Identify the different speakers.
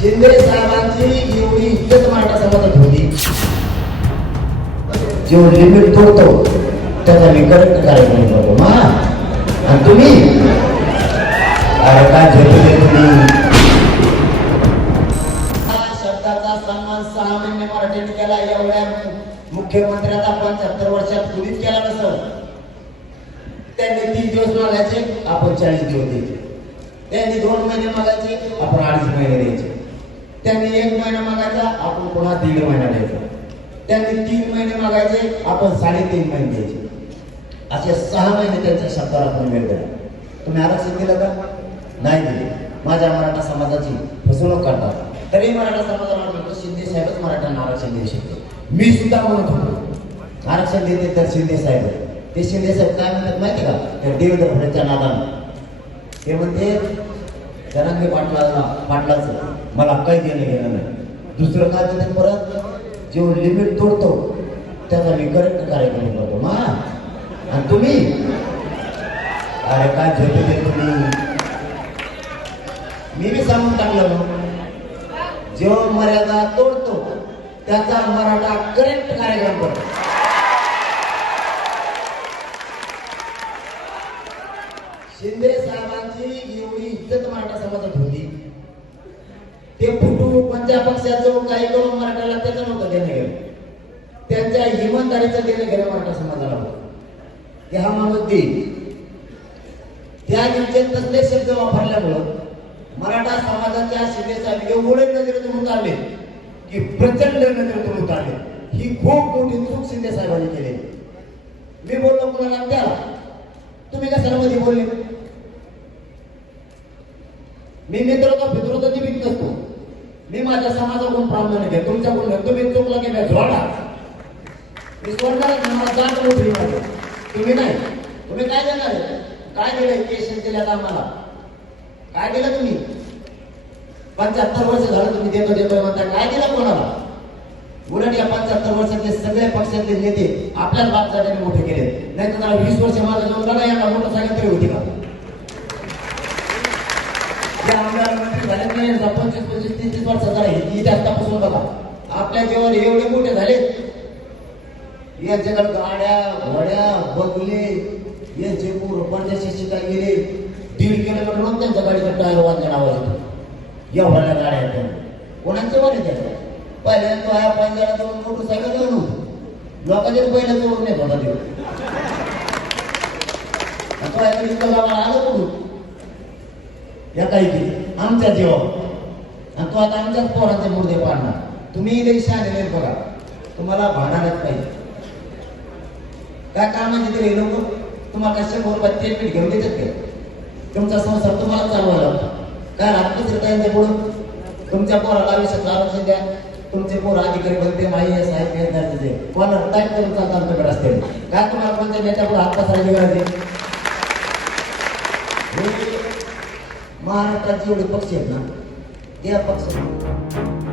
Speaker 1: शिंदे साहेबांची एवढी इज्जत मराठा समाजात होती जो लिमिट तोडतो त्याचा मी करेक्ट कार्यक्रम करतो मा आणि तुम्ही? अरे काय झेपले तुम्ही? हा शब्दाचा सन्मान सहा महिने मराठीत केला एवढ्या मुख्यमंत्र्याचा पंच्याहत्तर वर्षात कुणीच केला नसत. त्यांनी तीन दिवस मागायचे आपण चाळीस दिवस द्यायचे. त्यांनी दोन महिने मागायचे आपण अडीच महिने द्यायचे. त्यांनी एक महिना मागायचा आपण पुन्हा दीड महिना द्यायचा. त्यांनी तीन महिने मागायचे आपण साडेतीन महिने द्यायचे. असे सहा महिने त्यांच्या शब्दाला आपण वेळ दिला. तुम्ही आरक्षण दिलं का? नाही दिले. माझ्या मराठा समाजाची फसवणूक करतात. तरी मराठा समाजाला म्हणतो शिंदे साहेबच मराठ्यांना आरक्षण देऊ शकतो. मी सुद्धा म्हणत होतो आरक्षण देते तर शिंदे साहेब ते शिंदे साहेब काय म्हणतात माहिती का? त्या देवेंद्र फडणवीसच्या नादानं. ते म्हणते जरांगे पाटलाला पाटलाचं मला काही देणं घेणं नाही. दुसरं काय म्हणते परत? जो लिमिट तोडतो त्याचा मी करेक्ट कार्यक्रम करतो. मा आणि तुम्ही? अरे काय झोपले तुम्ही मी बी सांगून टाकलं मग. जो मर्यादा तोडतो त्याचा मराठा करेक्ट कार्यक्रम करतो शिंदे साहेबांची एवढी इज्जत मराठा समाजात होती ते फुटू कोणत्या पक्षाचं काही करून मराठाला त्याचं नव्हतं देणं घेणं. त्यांच्या इमानदारीचं देणं घेणं मराठा समाजाला होतं. हा माणूस देईल त्या दिवशी तसले शब्द वापरल्यामुळं मराठा समाजाच्या शिवेचा एवढे नजरेतून उतारले की प्रचंड नजरेतून उतारले ही खूप मोठी चूक शिंदे साहेबांनी केली. मी बोललो कुणाला त्याला तुम्ही कशाला मध्ये बोलले? मी मित्रता फित्रता निमित्त नसतो. मी माझ्या समाजाकडून प्रामाणिक आहे तुमच्याकडून नाही. तुम्ही चुकला की नाही झोडा मी सोडणार मला जात मोठी तुम्ही नाही. तुम्ही काय देणार काय दिलं केशन दिल्यात आम्हाला. काय दिलं तुम्ही? पंच्याहत्तर वर्ष झालं तुम्ही देतो देतो म्हणता काय दिलं कोणाला? उलट या पंच्याहत्तर वर्षातले सगळे पक्षातले नेते आपल्याच बापसाठी मोठे केले. नाही तर वीस वर्ष माझा जाऊन लढा यांना मोठं सांगितलं तरी होती का? झाले नाही पंचवीस पंचवीस तीस तीस वर्ष झाले. ही तपासून बघा. आपल्या जेवण एवढे मोठे झाले यांच्याकडे गाड्या घोड्या बंगले यांचे पूर परदेशी शिकाय गेले दीड किलोमीटर मग त्यांच्या गाडीचा टायर वाजण्या आवाज येतो. एवढ्या गाड्या आहेत कोणाचे वाले त्याच्या पहिल्यांदा ह्या पंजाला दोन मोटरसायकल घेऊन लोकांचे पहिल्या जोडून येत होता देऊ आता एका इतकं आलं या काही केली आमच्या जीवावर आणि तो आता आमच्याच पोरांचे मुर्दे पाडणार. तुम्ही इथे शाळेले बघा. तुम्हाला भांडणारच पाहिजे. काय कामाचे दिले लोक? तुम्हाला शंभर बरोबर तेल पीठ घेऊन देतात ते तुमचा संसार तुम्हाला चालवा लागतो. काय राहत त्यांच्या पुढं तुमच्या पोराला आयुष्यात आरक्षण द्या. तुमचे पोर अधिकारी बनते माई एस आय पी एस कोणाला टाईप करून चालतात आमच्याकडे असते. काय तुम्हाला कोणत्या नेत्या पुढे हात पसरायची गरज आहे हे महाराष्ट्रात जेवढे पक्ष आहेत ना त्या पक्ष